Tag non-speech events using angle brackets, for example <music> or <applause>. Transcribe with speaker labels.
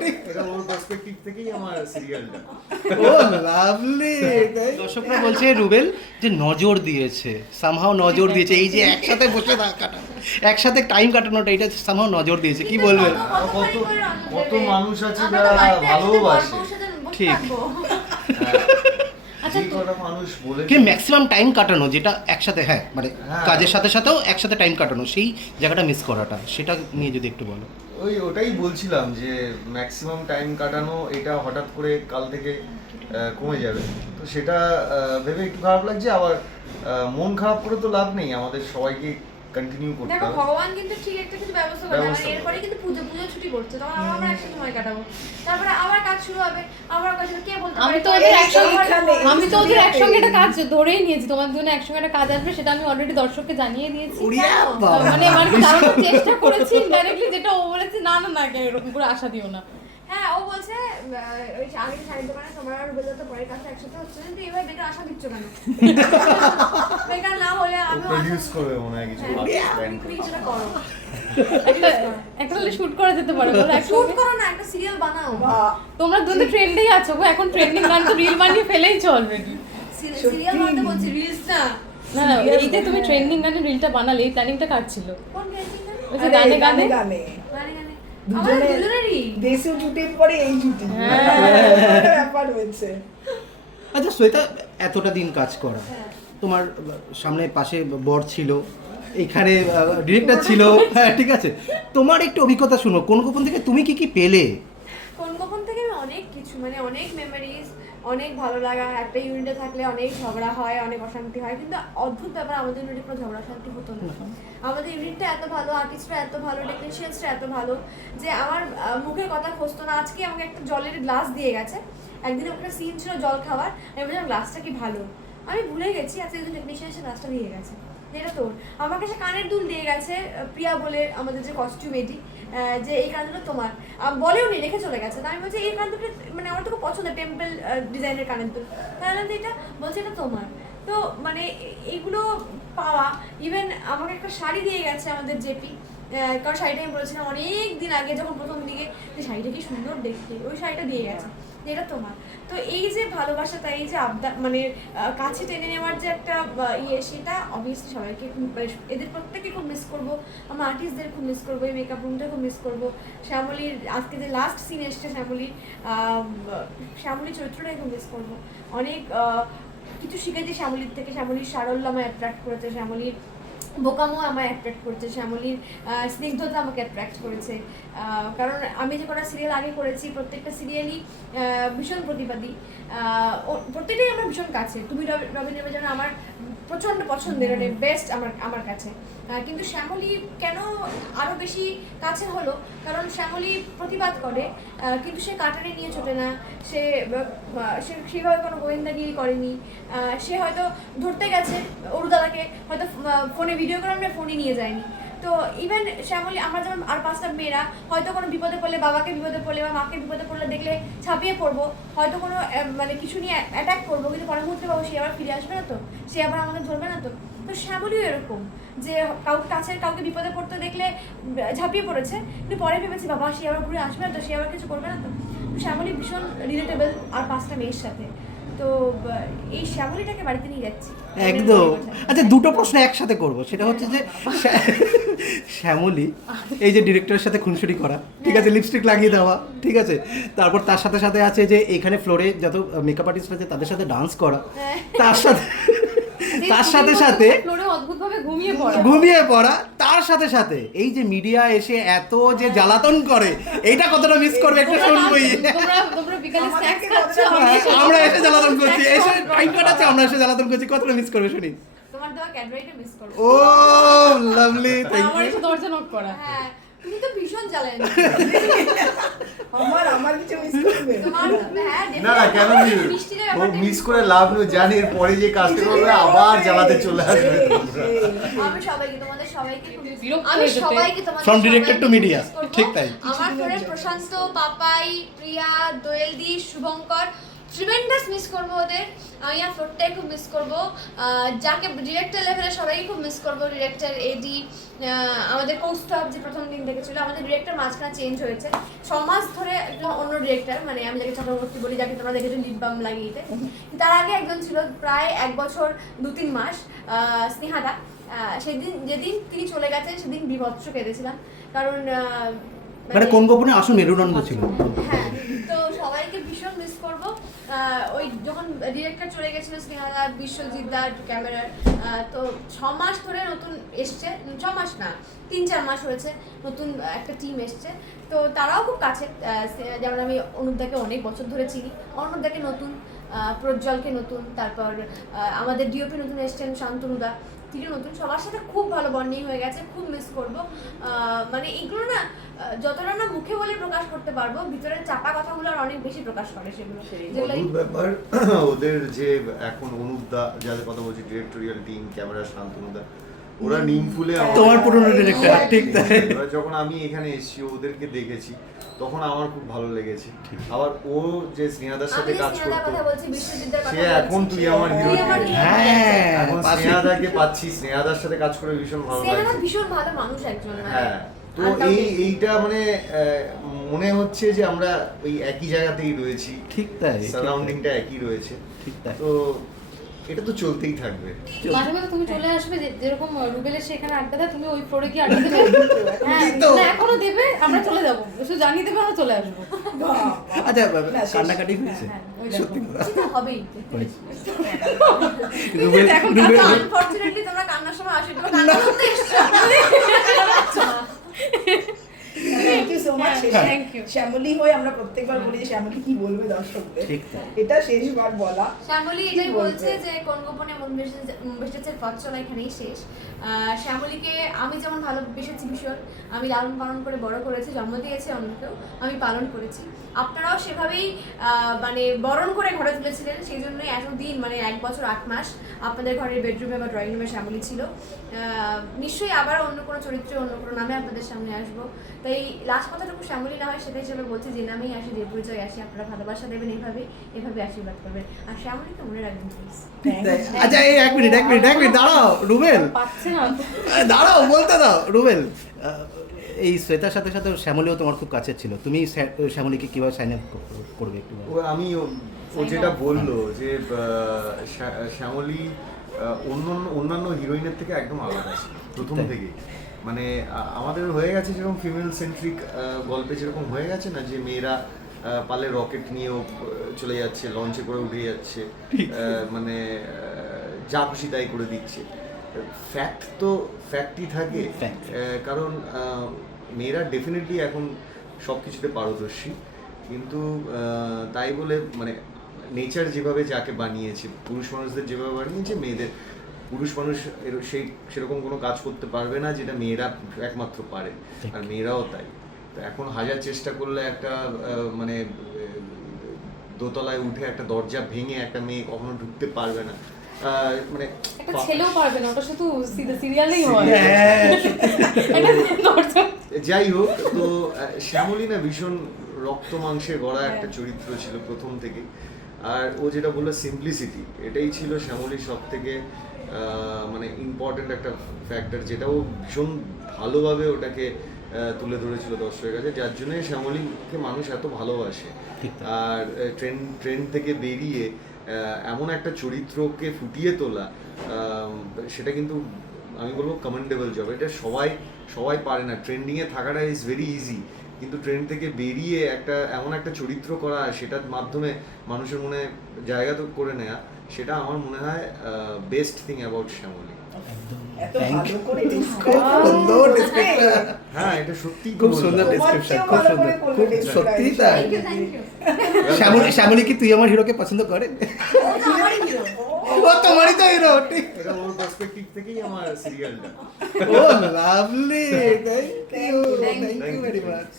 Speaker 1: ঠিক
Speaker 2: এটা ওর পার্সপেক্টিভ থেকেই আমার সিরিয়ালটা
Speaker 1: ও লাভলি
Speaker 3: দর্শকরা বলছে রুবেল যে নজর দিয়েছে সামহাও নজর দিয়েছে এই যে একসাথে বসে কাটানো একসাথে টাইম কাটানোটা এটা সামহাও নজর দিয়েছে কি বলবেন
Speaker 2: কত কত মানুষ আছে যারা ভালোবাসে
Speaker 4: সাথে
Speaker 3: ঠিক।
Speaker 2: আচ্ছা
Speaker 3: কি ম্যাক্সিমাম টাইম কাটানো যেটা একসাথে হ্যাঁ মানে
Speaker 2: হ্যাঁ।
Speaker 3: কাজের সাথে সাথেও একসাথে টাইম কাটানো সেই জায়গাটা মিস করাটা সেটা নিয়ে যদি একটু বলো।
Speaker 2: ওই ওটাই বলছিলাম যে ম্যাক্সিমাম টাইম কাটানো, এটা হঠাৎ করে কাল থেকে কমে যাবে। তো সেটা ভেবে একটু খারাপ লাগছে, আবার মন খারাপ করে তো লাভ নেই। আমাদের সবাইকে কন্টিনিউ করতে
Speaker 4: দেখো ভগবান কিন্তু ঠিক একটা কিছু ব্যবস্থা করে মানে এরপরে কিন্তু পুজো পুজো ছুটি করছে তখন আবার আমরা একসাথে সময় কাটাবো। তারপরে আবার কাজ শুরু হবে আবার কাজ কে বলতে
Speaker 5: আমি তো ওদের একসঙ্গে আমি তো ওদের একসঙ্গে একটা কাজ ধরেই নিয়েছি তোমার দুজনে একসঙ্গে একটা কাজ আসবে সেটা আমি অলরেডি দর্শককে জানিয়ে দিয়েছি। মানে মানে জানানোর চেষ্টা করেছি ডাইরেক্টলি যেটা ও বলেছে না না না এরকম করে আশা দিও না।
Speaker 4: হ্যাঁ ও বলছে ওই আগে শাড়ির দোকানে তোমার আর তো পরের কাছে একসাথে হচ্ছে। না তুই এবার বেকার আশা দিচ্ছ কেন? বেকার না হলে আমি
Speaker 2: প্রডিউস করবে মনে হয় কিছু
Speaker 4: কিছুটা করো।
Speaker 5: শুট করা যেতে পারে বলো
Speaker 4: শুট করো না একটা সিরিয়াল বানাও।
Speaker 5: তোমরা দুটো ট্রেন্ডেই আছো গো এখন ট্রেন্ডিং গান তো রিল বানিয়ে ফেলেইছো অলরেডি
Speaker 4: সিরিয়াল বানাতে বলছি রিলস না
Speaker 5: না না এই যে তুমি ট্রেন্ডিং গানের রিলটা বানালে এই প্ল্যানিংটা কার ছিল?
Speaker 4: কোন trending গান?
Speaker 5: ওই যে গানে। গানে
Speaker 6: দুজনে জুটির পরে এই জুটি।
Speaker 5: হ্যাঁ।
Speaker 6: ব্যাপার হয়েছে।
Speaker 3: আচ্ছা শ্বেতা এতটা দিন কাজ করা।
Speaker 4: হ্যাঁ।
Speaker 3: তোমার সামনে পাশে বর ছিল এখানে ডিরেক্টর ছিল। হ্যাঁ ঠিক আছে। তোমার একটু অভিজ্ঞতা শুনো কোন গোপন থেকে তুমি কি কি পেলে?
Speaker 4: কোন গোপন থেকে আমি অনেক কিছু মানে অনেক মেমোরিজ অনেক ভালো লাগা একটা ইউনিটে থাকলে অনেক ঝগড়া হয় অনেক অশান্তি হয় কিন্তু অদ্ভুত ব্যাপার আমাদের ইউনিটে কোনো ঝগড়া শান্তি হতো না। আমাদের ইউনিটটা এত ভালো আর্টিস্টরা এত ভালো টেকনিশিয়ানসরা এত ভালো যে আমার মুখের কথা খসতো না। আজকে আমাকে একটা জলের গ্লাস দিয়ে গেছে। একদিন একটা সিন ছিল জল খাওয়ার। আমি বললাম গ্লাসটা কি ভালো? আমি ভুলে গেছি আজকে একজন টেকনিশিয়ান এসে গ্লাসটা দিয়ে গেছে। এটা তোর। আমাকে সে কানের দুল দিয়ে গেছে প্রিয়া বলে আমাদের যে কস্টিউম এটি যে এই কানদুলটা তোমার। বলেও নি, রেখে চলে গেছে। তাই আমি বলছি, এই কানদুলটা মানে আমার তো খুব পছন্দ টেম্পল ডিজাইনের কানের দুল তাহলে এটা বলছে, এটা তোমার। তো মানে এইগুলো পাওয়া ইভেন আমাকে একটা শাড়ি দিয়ে গেছে আমাদের জেপি। কারণ শাড়িটা আমি বলেছিলাম অনেক দিন আগে, যখন প্রথম দিকে, যে শাড়িটা কি সুন্দর দেখতে, ওই শাড়িটা দিয়ে গেছে। যে এটা তোমার। তো এই যে ভালোবাসাটা এই যে আবদার মানে কাছে টেনে নেওয়ার যে একটা ইয়ে সেটা অবভিয়াসলি সবাইকে মানে এদের প্রত্যেককে খুব মিস করব আমার আর্টিস্টদের খুব মিস করব এই মেকআপ রুমটা খুব মিস করব। শ্যামলির আজকে যে লাস্ট সিন এসছে শ্যামলির আহ, শ্যামলির চরিত্রটাই খুব মিস করব। অনেক কিছু শিখেছি শ্যামলির থেকে শ্যামলির সারল্য অ্যাট্রাক্ট করেছে শ্যামলির বোকামো আমায় অ্যাট্রাক্ট করছে, শ্যামলির স্নিগ্ধতা আমাকে অ্যাট্রাক্ট করেছে। কারণ আমি যে কটা সিরিয়াল আগে করেছি, প্রত্যেকটা সিরিয়ালই ভীষণ প্রতিবাদী। প্রত্যেকটাই আমার ভীষণ কাছে তুমি রবি- রবীন্দ্র যেন আমার প্রচণ্ড পছন্দের মানে বেস্ট আমার আমার কাছে। কিন্তু শ্যামলী কেন আরও বেশি কাছে হলো? কারণ শ্যামলী প্রতিবাদ করে কিন্তু সে কাটারে নিয়ে ছোটে না। সে সে সেভাবে কোনো গোয়েন্দাগিরি করেনি। সে হয়তো ধরতে গেছে অরুদাদাকে হয়তো ফোনে ভিডিও করে আমরা ফোনে নিয়ে যায়নি তো ইভেন শ্যামলী, আমরা যেমন আর পাঁচটা মেয়েরা হয়তো কোনো বিপদে পড়লে, বাবাকে বিপদে পড়লে বা মাকে বিপদে পড়লে দেখলে ছাপিয়ে পড়ব, হয়তো কোনো মানে কিছু নিয়ে অ্যাটাক করব, কিন্তু পরের মুহূর্তে বাবু সে আবার ফিরে আসবে না তো? সে আবার আমাদের ধরবে না তো? তো শ্যামলীও এরকম যে কাউকে কাছের কাউকে বিপদে পড়তে দেখলে ঝাঁপিয়ে পড়েছে, কিন্তু পরে ভেবেছি, বাবা, সে আবার ঘুরে আসবে না তো? সে আবার কিছু করবে না তো? শ্যামলী ভীষণ রিলেটেবল আর পাঁচটা মেয়ের সাথে। তো এই শ্যামলীটাকে বাড়িতে নিয়ে যাচ্ছি।
Speaker 3: একদম। আচ্ছা দুটো প্রশ্ন একসাথে করব। সেটা হচ্ছে যে শ্যা- শ্যামলী এই যে ডিরেক্টরের সাথে খুনসুটি করা ঠিক আছে লিপস্টিক লাগিয়ে দেওয়া ঠিক আছে? তারপর তার সাথে সাথে আছে যে এখানে ফ্লোরে যত মেকআপ আর্টিস্ট আছে তাদের সাথে ডান্স করা। তার সাথে তার সাথে সাথে
Speaker 5: ঘুমিয়ে পড়া।
Speaker 3: ঘুমিয়ে পড়া তার সাথে সাথে এই যে মিডিয়া এসে এত যে জ্বালাতন করে এইটা কতটা মিস করবে একটু শুনবই
Speaker 5: এসে-
Speaker 3: আমরা এসে জ্বালাতন করছি এসে টাইম কাটাচ্ছে আমরা এসে জ্বালাতন করছি কতটা মিস করবে শুনি।
Speaker 4: তোমার দেওয়া ক্যাডবেরিটা মিস করব।
Speaker 3: ও লাভলি থ্যাংক
Speaker 5: আমার
Speaker 3: ইউ
Speaker 5: তোমার দরজা নোট করা।
Speaker 4: হ্যাঁ তুমি তো ভীষণ জ্বালেন
Speaker 6: আমার আমার কিছু মিস করবে
Speaker 4: হ্যাঁ
Speaker 2: না না কেন ও মিস করে লাভ নেই জানি পরে যে কাজটা করবে আবার জ্বালাতে চলে আসবে।
Speaker 4: আমি সবাইকে তোমাদের সবাইকে খুব miss-
Speaker 5: বিরক্ত
Speaker 4: আমি সবাইকে তোমাদের
Speaker 3: From director
Speaker 4: সবাইকে
Speaker 3: to media,
Speaker 4: miss করব।
Speaker 3: ঠিক তাই।
Speaker 4: আমার ফ্রেন্ড প্রশান্ত পাপাই প্রিয়া দোয়েলদি শুভঙ্কর ট্রিমেন্ডাস মিস করব ওদের। আমি আর ফ্লোরটাই খুব মিস করব। যাকে ডিরেক্টর লেভেলে সবাইকে খুব মিস করব ডিরেক্টর এডি আমাদের কৌস্তব যে প্রথম দিন দেখেছিল আমাদের ডিরেক্টর মাঝখানে চেঞ্জ হয়েছে। ছ মাস ধরে একজন অন্য ডিরেক্টর মানে আমি যাকে চক্রবর্তী বলি যাকে তোমরা দেখেছ লিপ বাম লাগিয়েতে তার আগে একজন ছিল প্রায় এক বছর দু তিন মাস স্নেহাদা। সেদিন যেদিন তিনি চলে গেছেন সেদিন বিভৎস কেঁদেছিলাম। কারণ
Speaker 3: মানে কোন গোপনে আসল মেরুদণ্ড ছিল।
Speaker 4: হ্যাঁ তো সবাইকে ভীষণ মিস করব। ওই যখন ডিরেক্টর চলে গেছিল স্নেহাদা বিশ্বজিৎ দা ক্যামেরার তো ছ মাস ধরে নতুন এসছে ছ মাস না, তিন চার মাস হয়েছে নতুন একটা টিম এসছে। তো তারাও খুব কাছে যেমন আমি অনুপদাকে অনেক বছর ধরে চিনি অনুপদাকে নতুন। প্রজ্জ্বলকে নতুন তারপর আমাদের ডিওপি নতুন এসছেন শান্তনুদা। তিনি নতুন। সবার সাথে খুব ভালো বন্ডিং হয়ে গেছে খুব মিস করব। মানে এগুলো না যতটা না মুখে বলে প্রকাশ করতে পারব ভিতরের চাপা কথাগুলো আর অনেক বেশি প্রকাশ করে সেগুলো।
Speaker 2: ব্যাপার ওদের যে এখন অনুপদা যাদের কথা বলছি ডিরেক্টোরিয়াল টিম ক্যামেরা শান্তনুদা ওরা নিম ফুলে
Speaker 3: তোমার পুরনো director, ঠিক তাই।
Speaker 2: যখন আমি এখানে এসেছি ওদেরকে দেখেছি তখন আমার খুব ভালো লেগেছে। আবার ও যে স্নেহাদার সাথে কাজ করতো সে এখন। তুই আমার হিরো
Speaker 3: হ্যাঁ
Speaker 2: এখন। স্নেহাদাকে পাচ্ছি স্নেহাদার সাথে কাজ করে ভীষণ ভালো লাগছে।
Speaker 4: ভীষণ ভালো মানুষ একজন মানে
Speaker 2: হ্যাঁ তো এই এইটা মানে আহ, মনে হচ্ছে যে আমরা ওই একই জায়গাতেই রয়েছি।
Speaker 3: ঠিক তাই ঠিক তাই,
Speaker 2: সারাউন্ডিংটা একই রয়েছে।
Speaker 3: ঠিক তাই।
Speaker 2: তো এটা তো চলতেই থাকবে।
Speaker 5: মাঝে মাঝে তুমি চলে আসবে যে- যেরকম রুবেলের সেখানে আড্ডা দেয় তুমি ওই ফ্লোরে গিয়ে আড্ডা দেবে। <laughs> হ্যাঁ না, এখনও দেবে আমরা চলে যাব। শুধু জানিয়ে দেবে আমরা চলে আসব।
Speaker 3: আচ্ছা কান্নাকাটি হয়েছে।
Speaker 5: হ্যাঁ, ওই দেখো।
Speaker 3: সত্যি
Speaker 4: হবেই
Speaker 3: রুবেল রুবেল
Speaker 4: আনফরচুনেটলি তোমরা কান্নার সময় আসো তোমরা কান্না করতে এসছো।
Speaker 6: Thank you <laughs> so much Shyamali হয়ে আমরা প্রত্যেকবার বলি যে শ্যামলী কি বলবে দর্শকদের? এটা শেষবার বলা
Speaker 4: শ্যামলী এটাই বলছে যে কোন গোপনে বেসেছে বেসেছে পথ চলা এখানেই শেষ। শ্যামলীকে আমি যেমন ভালোবেসেছি ভীষণ আমি লালন পালন করে বড় করেছি জন্ম দিয়েছি অন্যকেও আমি পালন করেছি। আপনারাও সেভাবেই আহ, মানে বরণ করে ঘরে তুলেছিলেন সেই জন্যই এতদিন মানে এক বছর আট মাস আপনাদের ঘরের বেডরুমে বা ড্রয়িং রুমে শ্যামলী ছিল। আহ, নিশ্চয়ই আবার অন্য কোনো চরিত্রে অন্য কোনো নামে আপনাদের সামনে আসব। তাই লাস্ট কথাটুকু শ্যামলী না হয় সেটা হিসেবে বলছি যে নামেই আসি যে পরিচয় আসি আপনারা ভালোবাসা দেবেন এভাবে এভাবে আশীর্বাদ করবেন। আর শ্যামলীকে মনে রাখবেন প্লিজ
Speaker 3: আচ্ছা এই এক মিনিট এক মিনিট এক মিনিট দাঁড়াও রুবেল।
Speaker 5: পাচ্ছে না।
Speaker 3: আরে দাঁড়াও বলতে দাও রুবেল। এই শ্বেতার সাথে সাথে শ্যামলিও তোমার খুব কাছের ছিল। তুমি শ্যা- শ্যামলীকে কীভাবে সাইন আপ করবে একটু
Speaker 2: ও আমি ও- যেটা বলল যে শ্যামলী অন্য অন্যান্য হিরোইনের থেকে একদম আলাদা ছিল প্রথম। থেকেই মানে আমাদের হয়ে গেছে যেরকম ফিমেল সেন্ট্রিক গল্পে যেরকম হয়ে গেছে না যে মেয়েরা পালে রকেট নিয়েও চলে যাচ্ছে লঞ্চে করে উঠে যাচ্ছে মানে যা খুশি তাই করে দিচ্ছে। ফ্যাক্ট তো ফ্যাক্টই থাকে কারণ মেয়েরা ডেফিনেটলি এখন সব কিছুতে পারদর্শী। কিন্তু তাই বলে মানে নেচার যেভাবে যাকে বানিয়েছে পুরুষ মানুষদের যেভাবে বানিয়েছে মেয়েদের পুরুষ মানুষ এর- সেই সেরকম কোনো কাজ করতে পারবে না যেটা মেয়েরা একমাত্র পারে। আর মেয়েরাও তাই। তো এখন হাজার চেষ্টা করলে একটা মানে দোতলায় উঠে একটা দরজা ভেঙে একটা মেয়ে কখনো ঢুকতে পারবে না। মানে
Speaker 5: একটা ছেলেও পারবে না ওটা শুধু সিরিয়ালেই হয়।
Speaker 3: হ্যাঁ,
Speaker 2: যাই হোক তো আহ, শ্যামলী না ভীষণ রক্ত মাংসের গড়া একটা চরিত্র ছিল প্রথম থেকে। আর ও যেটা বলল সিম্পলিসিটি এটাই ছিল শ্যামলীর সব থেকে মানে ইম্পর্ট্যান্ট একটা ফ্যাক্টর যেটা ও ভীষণ ভালোভাবে ওটাকে তুলে ধরেছিল দর্শকের কাছে যার জন্য শ্যামলীকে মানুষ এত ভালোবাসে। আর ট্রেন ট্রেন থেকে বেরিয়ে এমন একটা চরিত্রকে ফুটিয়ে তোলা সেটা কিন্তু আমি বলব কমেন্ডেবল জব এটা সবাই সবাই পারে না। ট্রেন্ডিংয়ে থাকাটা ইজ ভেরি ইজি কিন্তু ট্রেন থেকে বেরিয়ে একটা এমন একটা চরিত্র করা সেটার মাধ্যমে মানুষের মনে জায়গা তো করে নেয়া। সেটা আমার মনে হয় বেস্ট থিং অ্যাবাউট শ্যামলী। হ্যাঁ এটা সত্যি
Speaker 3: খুব সুন্দর খুব সুন্দর। খুব সত্যি তাই। শ্যামলী শ্যামলী কি আমার হিরোকে পছন্দ করে? ও তোমারই তো হিরো ঠিক।
Speaker 2: ওর পার্সপেক্টিভ থেকেই আমার সিরিয়ালটা
Speaker 3: ও lovely thank you thank you
Speaker 2: thank
Speaker 3: very much